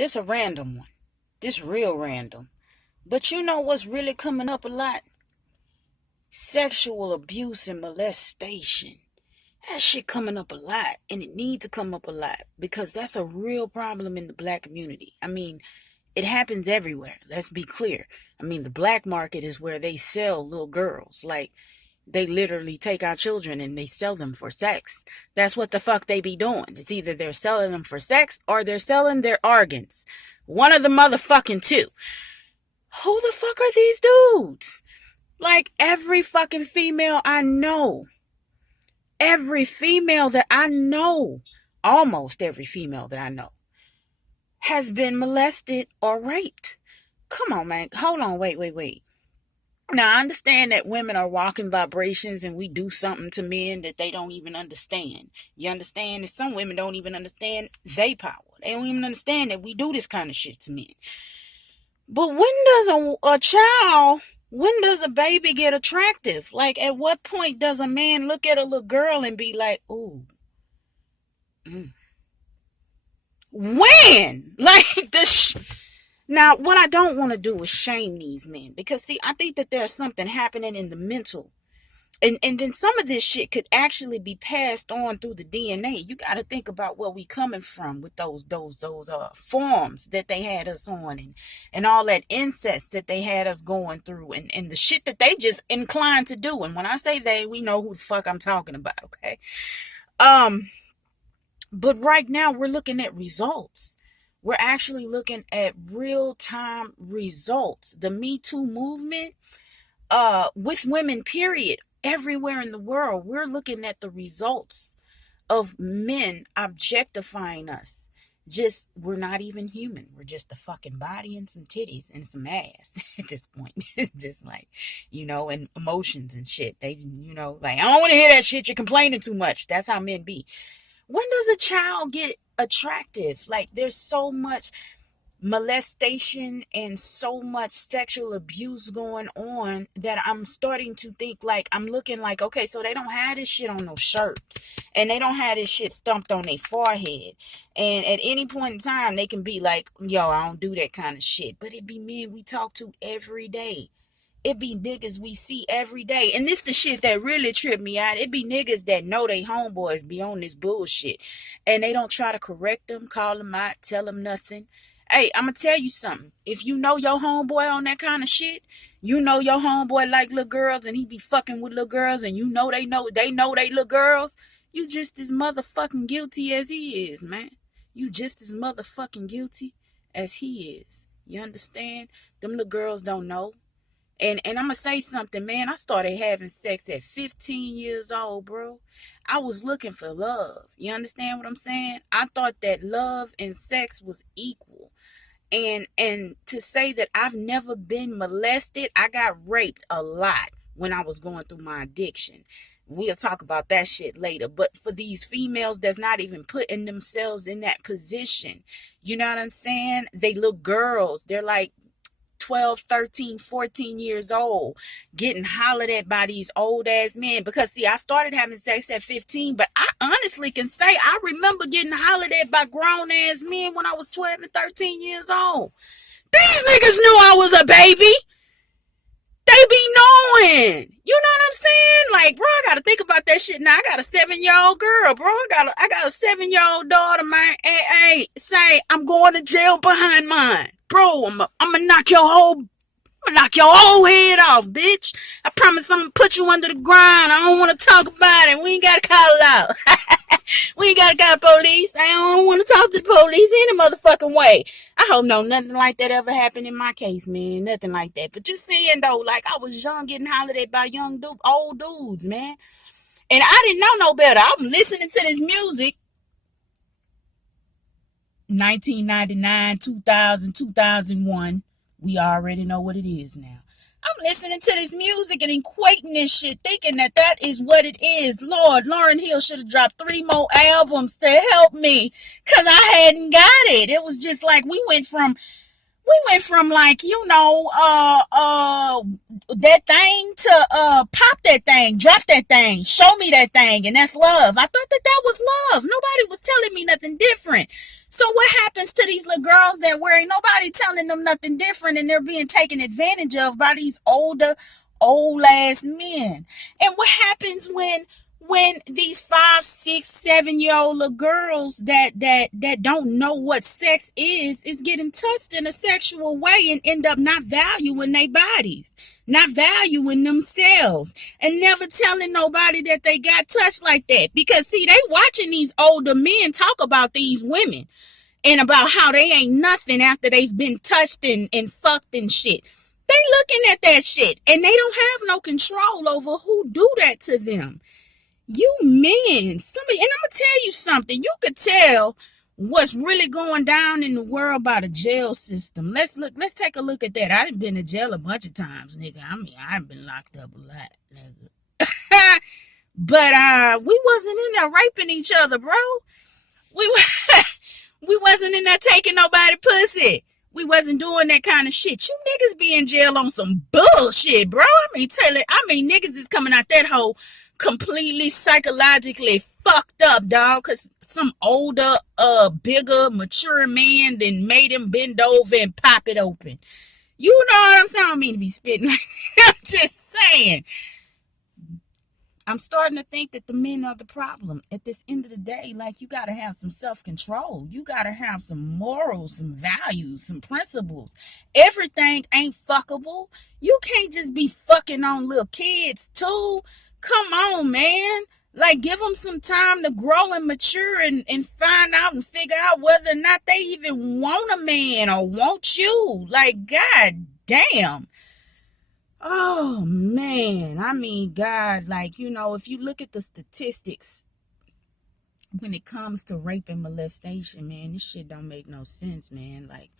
This a random one. This real random. But you know what's really coming up a lot? Sexual abuse and molestation. That shit coming up a lot, and it needs to come up a lot because that's a real problem in the black community. I mean, it happens everywhere. Let's be clear. I mean, the black market is where they sell little girls. Like, they literally take our children and they sell them for sex. That's what the fuck they be doing. It's either they're selling them for sex or they're selling their organs. One of the motherfucking two. Who the fuck are these dudes? Like, every fucking female I know, every female that I know, almost every female that I know, has been molested or raped. Come on, man. Hold on. Wait. Now, I understand that women are walking vibrations and we do something to men that they don't even understand. You understand that some women don't even understand their power. They don't even understand that we do this kind of shit to men. But when does when does a baby get attractive? Like, at what point does a man look at a little girl and be like, ooh, when? Like, now, what I don't want to do is shame these men because, see, I think that there's something happening in the mental. And then some of this shit could actually be passed on through the DNA. You got to think about where we coming from with those forms that they had us on and all that incest that they had us going through and the shit that they just inclined to do. And when I say they, we know who the fuck I'm talking about, okay? But right now we're looking at results. We're actually looking at real-time results. The Me Too movement, with women, period, everywhere in the world, we're looking at the results of men objectifying us. Just, we're not even human. We're just a fucking body and some titties and some ass at this point. It's just like, and emotions and shit. They, like, I don't want to hear that shit. You're complaining too much. That's how men be. When does a child get attractive? Like, there's so much molestation and so much sexual abuse going on that I'm starting to think, like, I'm looking like, okay, so they don't have this shit on no shirt and they don't have this shit stumped on their forehead, and at any point in time they can be like, yo, I don't do that kind of shit. But it be men we talk to every day. It be niggas we see every day. And this the shit that really trip me out. It be niggas that know they homeboys be on this bullshit and they don't try to correct them, call them out, tell them nothing. Hey, I'm going to tell you something. If you know your homeboy on that kind of shit, you know your homeboy like little girls and he be fucking with little girls, and they know they little girls, you just as motherfucking guilty as he is, man. You just as motherfucking guilty as he is. You understand? Them little girls don't know. And I'm going to say something, man. I started having sex at 15 years old, bro. I was looking for love. You understand what I'm saying? I thought that love and sex was equal. And to say that I've never been molested, I got raped a lot when I was going through my addiction. We'll talk about that shit later. But for these females that's not even putting themselves in that position, you know what I'm saying? They look girls. They're like 12, 13, 14 years old, getting hollered at by these old ass men. Because, see, I started having sex at 15, but I honestly can say I remember getting hollered at by grown ass men when I was 12 and 13 years old. These niggas knew I was a baby. They be knowing. You know what I'm saying? Like, bro, I gotta think about that shit now. I got a 7-year-old girl, bro. I got a 7-year-old daughter, man. Hey, say I'm going to jail behind mine. Bro, I'm gonna knock your whole head off, bitch. I promise I'm gonna put you under the ground. I don't want to talk about it. We ain't gotta call it out. We ain't gotta call the police. I don't want to talk to the police any motherfucking way. I hope nothing like that ever happened in my case, man. Nothing like that. But just saying though, like, I was young, getting hollered at by old dudes, man. And I didn't know no better. I'm listening to this music. 1999, 2000, 2001. We already know what it is now. I'm listening to this music and equating this shit, thinking that is what it is. Lord, Lauryn Hill should have dropped 3 more albums to help me, because I hadn't got it. It was just like we went from like, that thing to pop that thing, drop that thing, show me that thing, and that's love. I thought that was love. Nobody was telling me nothing different. So what happens to these little girls that where ain't nobody telling them nothing different and they're being taken advantage of by these old ass men? And what happens when these 5, 6, 7-year-old little girls that don't know what sex is getting touched in a sexual way and end up not valuing their bodies, not valuing themselves, and never telling nobody that they got touched like that? Because see, they watching these older men talk about these women and about how they ain't nothing after they've been touched and fucked and shit. They looking at that shit and they don't have no control over who do that to them. You men, somebody, and I'm gonna tell you something. You could tell what's really going down in the world by the jail system. Let's take a look at that. I done been to jail a bunch of times, nigga. I mean, I've been locked up a lot, nigga. But we wasn't in there raping each other, bro. We we wasn't in there taking nobody pussy. We wasn't doing that kind of shit. You niggas be in jail on some bullshit, bro. I mean, niggas is coming out that hole completely psychologically fucked up, dog, because some older, bigger, mature man then made him bend over and pop it open. You know what I'm saying? I don't mean to be spitting. I'm just saying. I'm starting to think that the men are the problem. At this end of the day, like, you got to have some self-control. You got to have some morals, some values, some principles. Everything ain't fuckable. You can't just be fucking on little kids, too. Come on, man. Like, give them some time to grow and mature and find out and figure out whether or not they even want a man or want you. Like, god damn. Oh, man. I mean, God, like, you know, if you look at the statistics when it comes to rape and molestation, man, this shit don't make no sense, man. Like,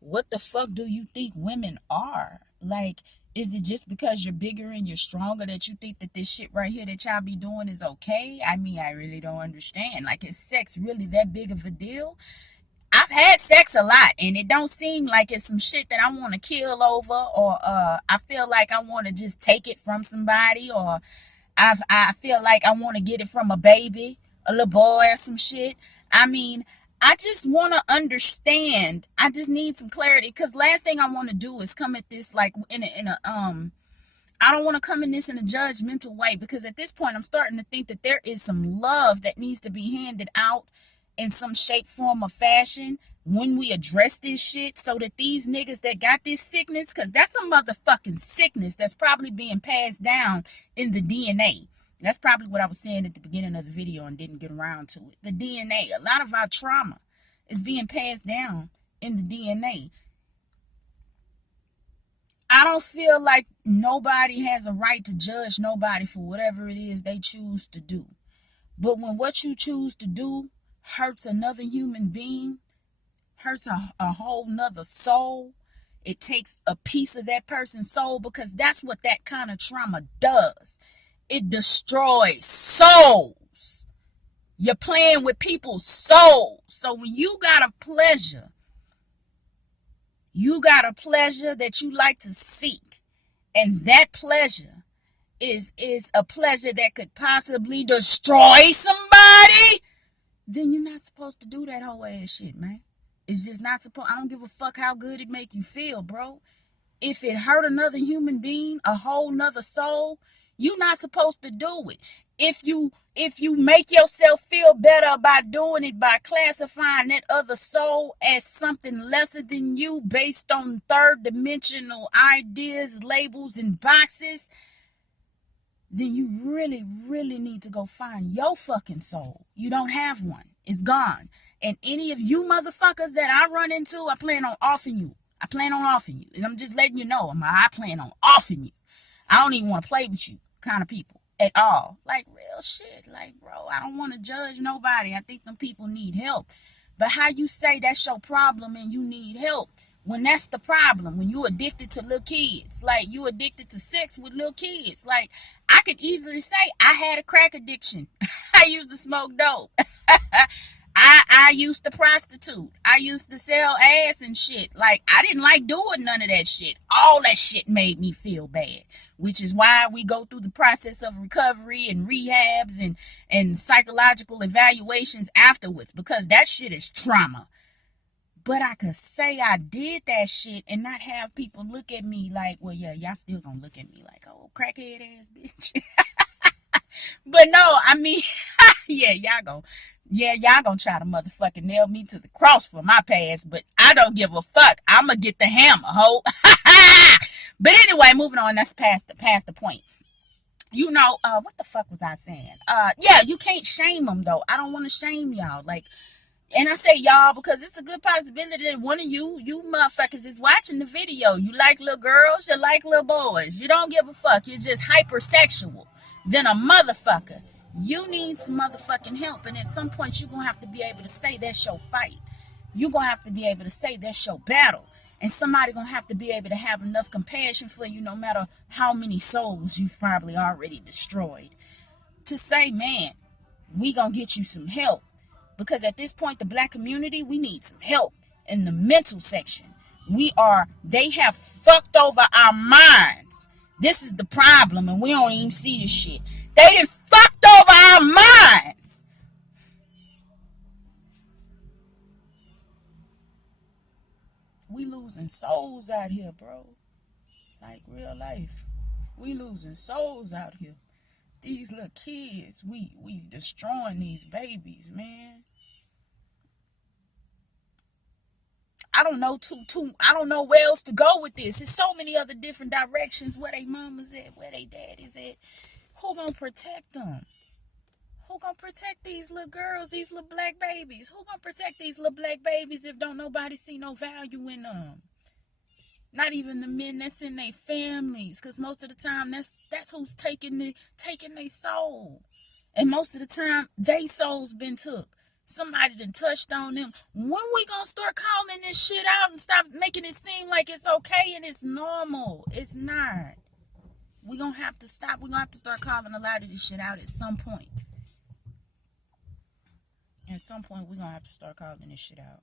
what the fuck do you think women are? Like, is it just because you're bigger and you're stronger that you think that this shit right here that y'all be doing is okay? I mean, I really don't understand. Like, is sex really that big of a deal? I've had sex a lot, and it don't seem like it's some shit that I want to kill over, or I feel like I want to just take it from somebody, or I feel like I want to get it from a baby, a little boy, or some shit. I mean, I just want to understand. I just need some clarity, because last thing I want to do is come at this like in a I don't want to come in this in a judgmental way, because at this point I'm starting to think that there is some love that needs to be handed out in some shape, form, or fashion when we address this shit, so that these niggas that got this sickness, because that's a motherfucking sickness that's probably being passed down in the DNA. That's probably what I was saying at the beginning of the video and didn't get around to it. The DNA. A lot of our trauma is being passed down in the DNA. I don't feel like nobody has a right to judge nobody for whatever it is they choose to do. But when what you choose to do hurts another human being, hurts a whole nother soul, it takes a piece of that person's soul, because that's what that kind of trauma does. It destroys souls. You're playing with people's souls. So when you got a pleasure that you like to seek, and that pleasure is a pleasure that could possibly destroy somebody, then you're not supposed to do that whole ass shit, man. It's just not supposed. I don't give a fuck how good it make you feel, bro. If it hurt another human being, a whole nother soul, you're not supposed to do it. If you make yourself feel better by doing it, by classifying that other soul as something lesser than you based on third dimensional ideas, labels, and boxes, then you really, really need to go find your fucking soul. You don't have one. It's gone. And any of you motherfuckers that I run into, I plan on offing you. And I'm just letting you know, I plan on offing you. I don't even want to play with you kind of people at all. Like, real shit. Like, bro, I don't want to judge nobody. I think them people need help. But how you say that's your problem and you need help when that's the problem? When you addicted to little kids, like you addicted to sex with little kids. Like, I could easily say I had a crack addiction. I used to smoke dope. I used to prostitute. I used to sell ass and shit. Like, I didn't like doing none of that shit. All that shit made me feel bad, which is why we go through the process of recovery and rehabs and psychological evaluations afterwards, because that shit is trauma. But I could say I did that shit and not have people look at me like, well, yeah, y'all still gonna look at me like, oh, crackhead ass bitch. But no, I mean, yeah, y'all gonna try to motherfucking nail me to the cross for my past, but I don't give a fuck. I'ma get the hammer, ho. But anyway, moving on. That's past the point. What the fuck was I saying? Yeah, you can't shame them though. I don't want to shame y'all. Like, and I say y'all because it's a good possibility that one of you motherfuckers is watching the video. You like little girls, you like little boys. You don't give a fuck. You're just hypersexual than a motherfucker. You need some motherfucking help. And at some point, you're going to have to be able to say that's your fight. You're going to have to be able to say that's your battle. And somebody going to have to be able to have enough compassion for you no matter how many souls you've probably already destroyed. To say, man, we going to get you some help. Because at this point, the black community, we need some help in the mental section. They have fucked over our minds. This is the problem, and we don't even see this shit. They done fucked over our minds. We losing souls out here, bro. Like real life. We losing souls out here. These little kids, we destroying these babies, man. I don't know I don't know where else to go with this. There's so many other different directions. Where they mamas at, where they daddies at. Who gonna protect them? Who gonna protect these little girls, these little black babies? Who gonna protect these little black babies if don't nobody see no value in them? Not even the men that's in their families, because most of the time that's who's taking their soul. And most of the time, they souls been took. Somebody done touched on them. When we gonna start calling this shit out and stop making it seem like it's okay and it's normal? It's not. We gonna have to stop. We gonna have to start calling a lot of this shit out at some point. At some point, we gonna have to start calling this shit out.